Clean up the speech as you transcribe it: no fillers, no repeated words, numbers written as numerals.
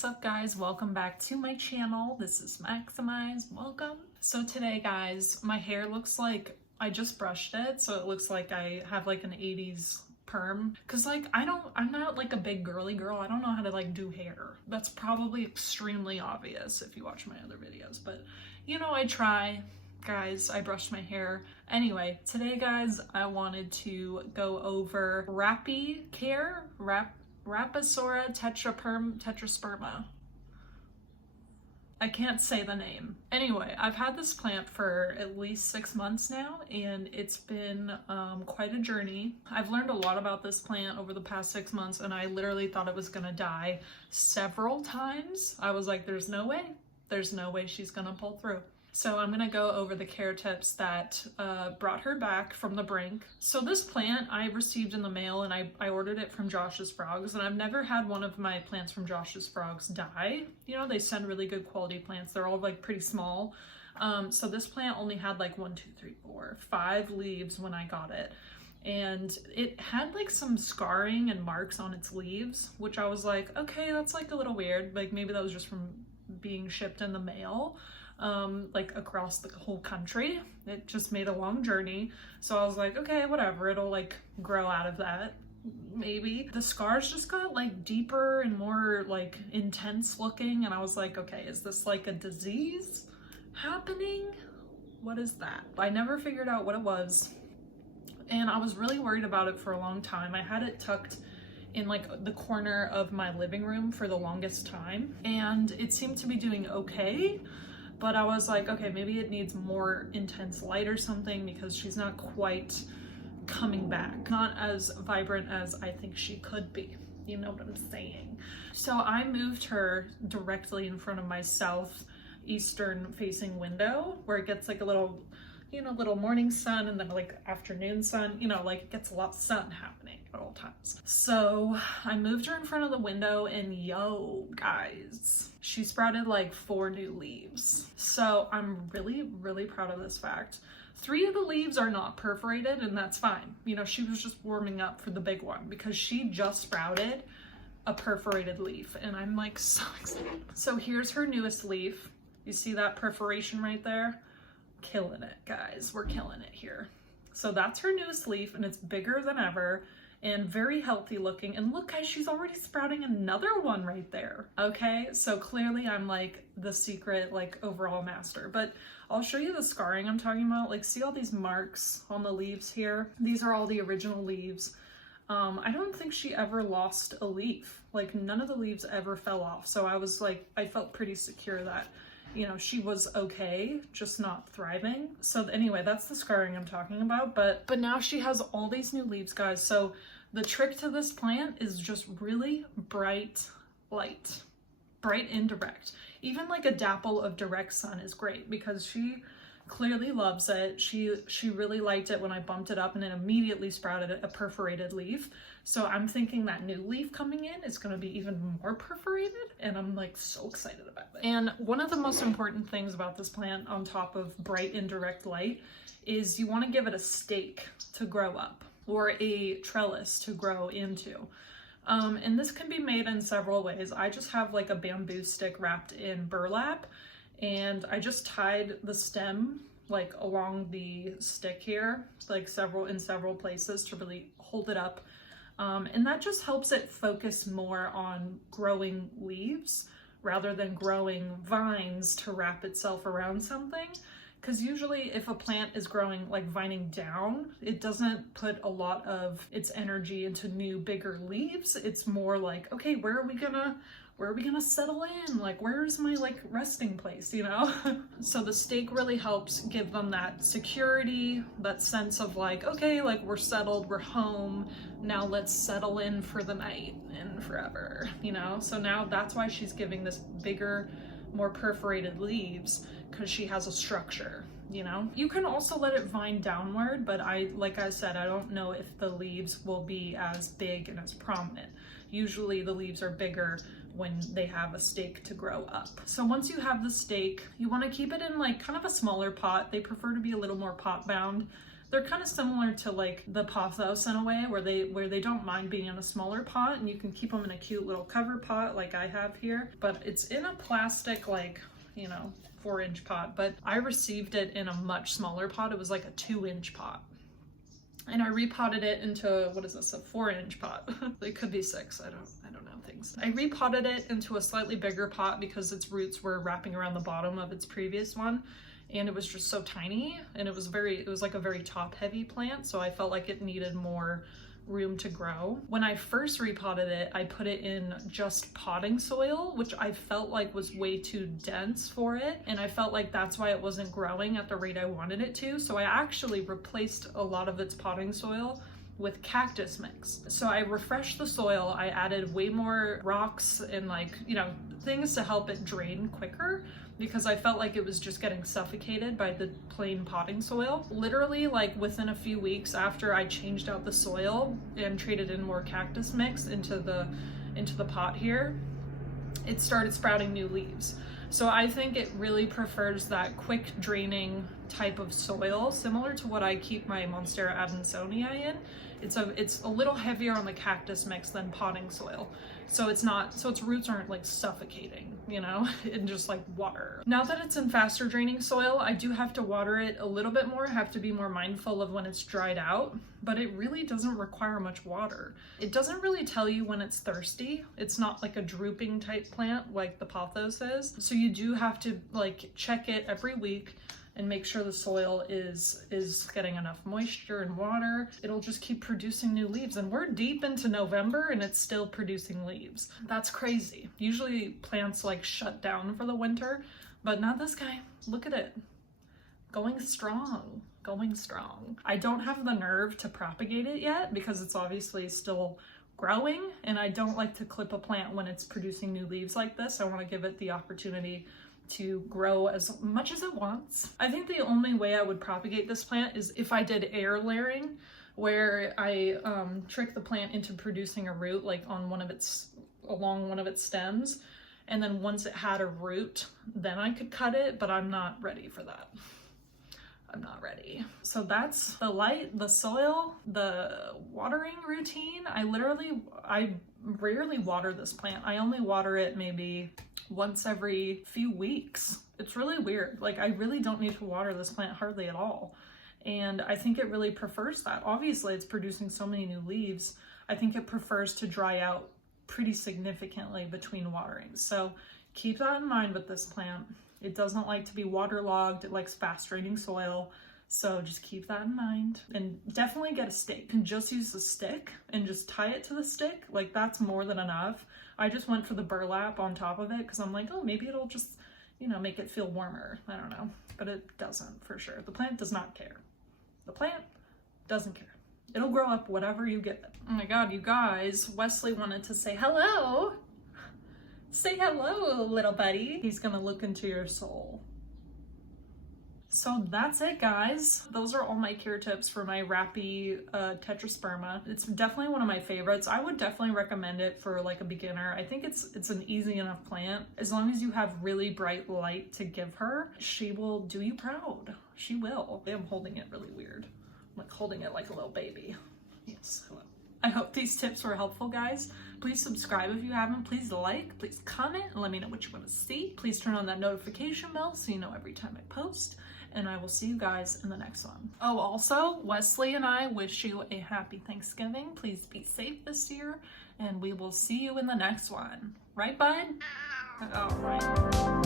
What's up guys? Welcome back to my channel. This is Maximize. Welcome. So today guys, my hair looks like I just brushed it, so it looks like I have like an 80s perm, because like I'm not like a big girly girl. I don't know how to like do hair. That's probably extremely obvious if you watch my other videos, but you know, I try. Guys, I brushed my hair. Anyway, today guys, I wanted to go over Rapicare, Rapasora tetrasperma. I can't say the name. Anyway, I've had this plant for at least 6 months now, and it's been quite a journey. I've learned a lot about this plant over the past 6 months, and I literally thought it was gonna die several times. I was like, there's no way she's gonna pull through. So I'm gonna go over the care tips that brought her back from the brink. So this plant I received in the mail, and I ordered it from Josh's Frogs, and I've never had one of my plants from Josh's Frogs die. You know, they send really good quality plants. They're all like pretty small. So this plant only had like 5 leaves when I got it. And it had like some scarring and marks on its leaves, which I was like, okay, that's like a little weird. Like maybe that was just from being shipped in the mail. Like across the whole country. It just made a long journey. So I was like, okay, whatever, it'll like grow out of that, maybe. The scars just got like deeper and more like intense looking, and I was like, okay, is this like a disease happening? What is that? I never figured out what it was, and I was really worried about it for a long time. I had it tucked in like the corner of my living room for the longest time, and it seemed to be doing okay. But I was like, okay, maybe it needs more intense light or something, because she's not quite coming back. Not as vibrant as I think she could be. You know what I'm saying? So I moved her directly in front of my southeastern facing window, where it gets like a little, you know, little morning sun and then like afternoon sun, you know, like it gets a lot of sun happening at all times. So I moved her in front of the window, and yo guys, she sprouted like 4 new leaves. So I'm really proud of this fact. 3 of the leaves are not perforated, and that's fine. You know, she was just warming up for the big one, because she just sprouted a perforated leaf, and I'm like so excited. So here's her newest leaf. You see that perforation right there? Killing it, guys. We're killing it here. So that's her newest leaf, and it's bigger than ever and very healthy looking. And look guys, she's already sprouting another one right there. Okay, so clearly I'm like the secret like overall master. But I'll show you the scarring I'm talking about. Like, see all these marks on the leaves here? These are all the original leaves. I don't think she ever lost a leaf. Like, none of the leaves ever fell off. So I was like, I felt pretty secure that, you know, she was okay, just not thriving. So anyway, that's the scarring I'm talking about. But now she has all these new leaves, guys. So the trick to this plant is just really bright light, bright and direct. Even like a dapple of direct sun is great, because she clearly loves it. She really liked it when I bumped it up, and it immediately sprouted a perforated leaf. So I'm thinking that new leaf coming in is going to be even more perforated, and I'm like so excited about it. And one of the most important things about this plant, on top of bright and direct light, is you want to give it a stake to grow up, or a trellis to grow into. And this can be made in several ways. I just have like a bamboo stick wrapped in burlap, and I just tied the stem like along the stick here, like in several places to really hold it up. And that just helps it focus more on growing leaves rather than growing vines to wrap itself around something. Because usually if a plant is growing like vining down, it doesn't put a lot of its energy into new bigger leaves. It's more like, okay, where are we gonna settle in? Like, where's my like resting place, you know? So the stake really helps give them that security, that sense of like, okay, like we're settled, we're home, now let's settle in for the night and forever, you know? So now that's why she's giving this bigger, more perforated leaves, because she has a structure, you know? You can also let it vine downward, but like I said, I don't know if the leaves will be as big and as prominent. Usually the leaves are bigger when they have a stake to grow up. So once you have the stake, you want to keep it in like kind of a smaller pot. They prefer to be a little more pot bound They're kind of similar to like the pothos in a way, where they don't mind being in a smaller pot, and you can keep them in a cute little cover pot like I have here, but it's in a plastic, like, you know, 4-inch pot. But I received it in a much smaller pot. It was like a 2-inch pot. And I repotted it into, what is this, a 4-inch pot? It could be 6, I don't know things. I repotted it into a slightly bigger pot because its roots were wrapping around the bottom of its previous one, and it was just so tiny, and it was like a very top heavy plant, so I felt like it needed more room to grow. When I first repotted it, I put it in just potting soil, which I felt like was way too dense for it, and I felt like that's why it wasn't growing at the rate I wanted it to. So I actually replaced a lot of its potting soil with cactus mix. So I refreshed the soil, I added way more rocks and, like, you know, things to help it drain quicker, because I felt like it was just getting suffocated by the plain potting soil. Literally, like, within a few weeks after I changed out the soil and traded in more cactus mix into the pot here, it started sprouting new leaves. So I think it really prefers that quick draining type of soil, similar to what I keep my Monstera adansonii in. It's a little heavier on the cactus mix than potting soil. So its roots aren't like suffocating, you know, in just like water. Now that it's in faster draining soil, I do have to water it a little bit more. I have to be more mindful of when it's dried out, but it really doesn't require much water. It doesn't really tell you when it's thirsty. It's not like a drooping type plant like the pothos is. So you do have to like check it every week and make sure the soil is getting enough moisture and water. It'll just keep producing new leaves, and we're deep into November and it's still producing leaves. That's crazy. Usually plants like shut down for the winter, but not this guy. Look at it. Going strong, going strong. I don't have the nerve to propagate it yet because it's obviously still growing, and I don't like to clip a plant when it's producing new leaves like this. I want to give it the opportunity to grow as much as it wants. I think the only way I would propagate this plant is if I did air layering, where I trick the plant into producing a root like on along one of its stems, and then once it had a root, then I could cut it, but I'm not ready for that. I'm not ready. So that's the light, the soil, the watering routine. I rarely water this plant. I only water it maybe once every few weeks. It's really weird. Like, I really don't need to water this plant hardly at all. And I think it really prefers that. Obviously, it's producing so many new leaves. I think it prefers to dry out pretty significantly between waterings. So keep that in mind with this plant. It doesn't like to be waterlogged. It likes fast draining soil. So just keep that in mind, and definitely get a stick. You can just use the stick and just tie it to the stick. Like, that's more than enough. I just went for the burlap on top of it because I'm like, oh, maybe it'll just, you know, make it feel warmer. I don't know, but it doesn't for sure. The plant does not care. The plant doesn't care. It'll grow up whatever you give it. Oh my God, you guys, Wesley wanted to say hello. Say hello, little buddy. He's gonna look into your soul. So that's it, guys. Those are all my care tips for my Rappy Tetrasperma. It's definitely one of my favorites. I would definitely recommend it for like a beginner. I think it's an easy enough plant. As long as you have really bright light to give her, she will do you proud. She will. I'm holding it really weird. I'm like holding it like a little baby. Yes, hello. I hope these tips were helpful, guys. Please subscribe if you haven't. Please like, please comment, and let me know what you want to see. Please turn on that notification bell so you know every time I post. And I will see you guys in the next one. Oh, also, Wesley and I wish you a happy Thanksgiving. Please be safe this year, and we will see you in the next one. Right, bud? All right.